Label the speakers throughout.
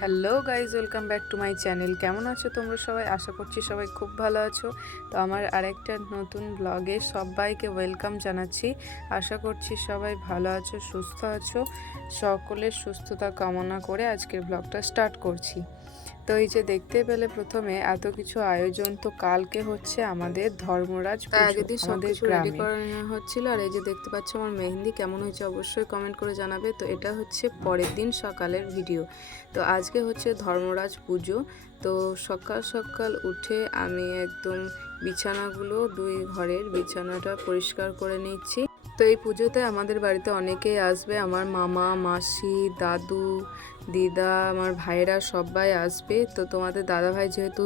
Speaker 1: Hello guys, welcome back to my channel. কেমন আছো তোমরা সবাই? আশা করছি সবাই খুব ভালো আছো। তো আমার আরেকটা নতুন ব্লগে সবাইকে ওয়েলকাম জানাচ্ছি। আশা করছি সবাই ভালো আছো, সুস্থ আছো। সকলের সুস্থতা কামনা করে আজকের ব্লগটা স্টার্ট করছি। তো এই যে দেখতে পেলে প্রথমে এত কিছু আয়োজন তো কালকে হচ্ছে আমাদের ধর্মরাজ
Speaker 2: আগের দিন
Speaker 1: আমাদের
Speaker 2: রেডি
Speaker 1: গ্রামে।
Speaker 2: হচ্ছিল আর এই যে দেখতে পাচ্ছ আমার মেহেন্দি কেমন হয়েছে অবশ্যই কমেন্ট করে জানাবে। তো এটা হচ্ছে পরের দিন সকালের ভিডিও তো আজকে হচ্ছে ধর্মরাজ পুজো। তো সকাল সকাল উঠে আমি একদম বিছানাগুলো দুই ঘরের বিছানাটা পরিষ্কার করে নিচ্ছি। তো এই পুজোতে আমাদের বাড়িতে অনেকেই আসবে। আমার মামা, মাসি, দাদু, দিদা, আমার ভাইরা সবাই আসবে। তো তোমাদের দাদা ভাই যেহেতু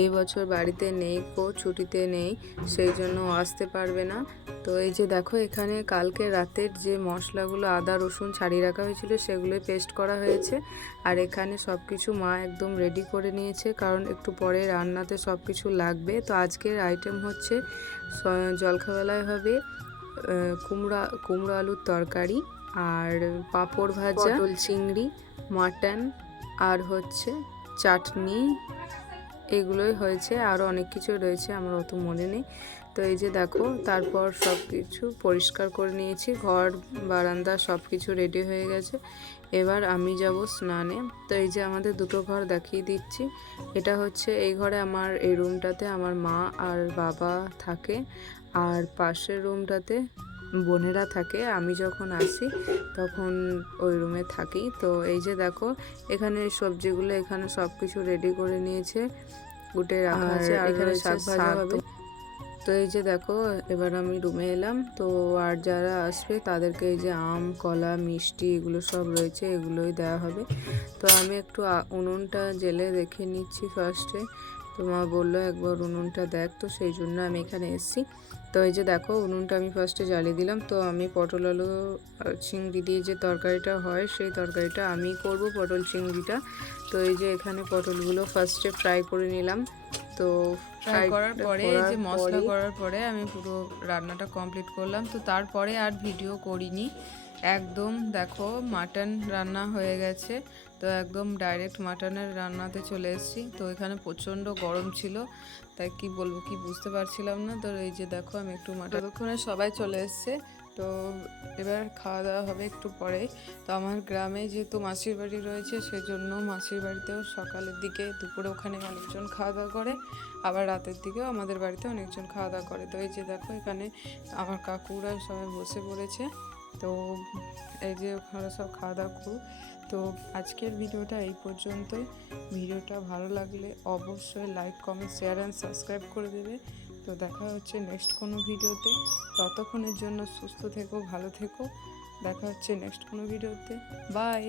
Speaker 2: এই বছর বাড়িতে নেই কো ছুটিতে নেই, সেই জন্য আসতে পারবে না। তো এই যে দেখো, এখানে কালকে রাতের যে মশলাগুলো আদা, রসুন ছাড়িয়ে রাখা হয়েছিল সেগুলোই পেস্ট করা হয়েছে। আর এখানে সব কিছু মা একদম রেডি করে নিয়েছে, কারণ একটু পরে রান্নাতে সব কিছু লাগবে। তো আজকের আইটেম হচ্ছে জলখাবেলায় হবে। কুমড়া কুমড়ো আলুর তরকারি আর পাঁপড় ভাজা পটল চিংড়ি। মাটন আর হচ্ছে চাটনি। এগুলোই হয়েছে আরও অনেক কিছু রয়েছে আমার অত মনে নেই। তো এই যে দেখো, তারপর সব কিছু পরিষ্কার করে নিয়েছি, ঘর, বারান্দা সব কিছু রেডি হয়ে গেছে। এবার আমি যাব স্নানে। তো এই যে আমাদের দুটো ঘর দেখিয়ে দিচ্ছি। এটা হচ্ছে এই ঘরে আমার, এই রুমটাতে আমার মা আর বাবা থাকে। আর পাশের রুমটাতে বোনেরা থাকে আমি যখন আসি তখন ওই রুমে থাকি। তো এই যে দেখো এখানে সবজিগুলো এখানে সব কিছু রেডি করে নিয়েছে কুটে রাখা আছে আর এখানে শাক ভাজা হবে। তো এই যে দেখো এবার আমি রুমে এলাম। তো আর যারা আসবে তাদেরকে এই যে আম কলা মিষ্টি এগুলো সব রয়েছে এগুলোই দেওয়া হবে। তো আমি একটু উনুনটা জেলে দেখে নিচ্ছি ফার্স্টে তো মা বলল একবার উনুনটা দেখ। তো সেই জন্য আমি এখানে এসেছি। তো এই যে দেখো উনুনটা আমি ফার্স্টে জ্বালিয়ে দিলাম। তো আমি পটল আলু আর চিংড়ি দিয়ে যে তরকারিটা হয় সেই তরকারিটা আমি করব পটল চিংড়িটা। তো এই যে এখানে পটলগুলো ফার্স্টে ফ্রাই করে নিলাম। তো
Speaker 1: ফ্রাই করার পরে এই যে মশলা করার পরে আমি পুরো রান্নাটা কমপ্লিট করলাম। তো তারপরে আর ভিডিও করিনি। একদম দেখো মাটন রান্না হয়ে গেছে। তো একদম ডাইরেক্ট মাটনের রান্নাতে চলে এসেছি। তো এখানে প্রচণ্ড গরম ছিল, তাই কি বলব কি বুঝতে পারছিলাম না। তো এই যে দেখো, আমি একটু মাটন ততক্ষণে সবাই চলে এসছে। তো এবার খাওয়া দাওয়া হবে একটু পরে। তো আমার গ্রামে যেহেতু মাসির বাড়ি রয়েছে, সেজন্য মাসির বাড়িতেও সকালের দিকে দুপুরে ওখানে অনেকজন খাওয়া দাওয়া করে, আবার রাতের দিকেও আমাদের বাড়িতে অনেকজন খাওয়া দাওয়া করে। তো এই যে দেখো এখানে আমার কাকুরা সবাই বসে পড়েছে। তো এই যে ওখানে সব খাওয়া দাওয়া করুক তো আজকের ভিডিওটা এই পর্যন্তই। ভিডিওটা ভালো লাগলে অবশ্যই like comment share and subscribe করে দেবে। তো দেখা হচ্ছে নেক্সট কোনো ভিডিওতে। ততক্ষণের জন্য সুস্থ থেকো, ভালো থেকো। দেখা হচ্ছে নেক্সট কোনো ভিডিওতে। বাই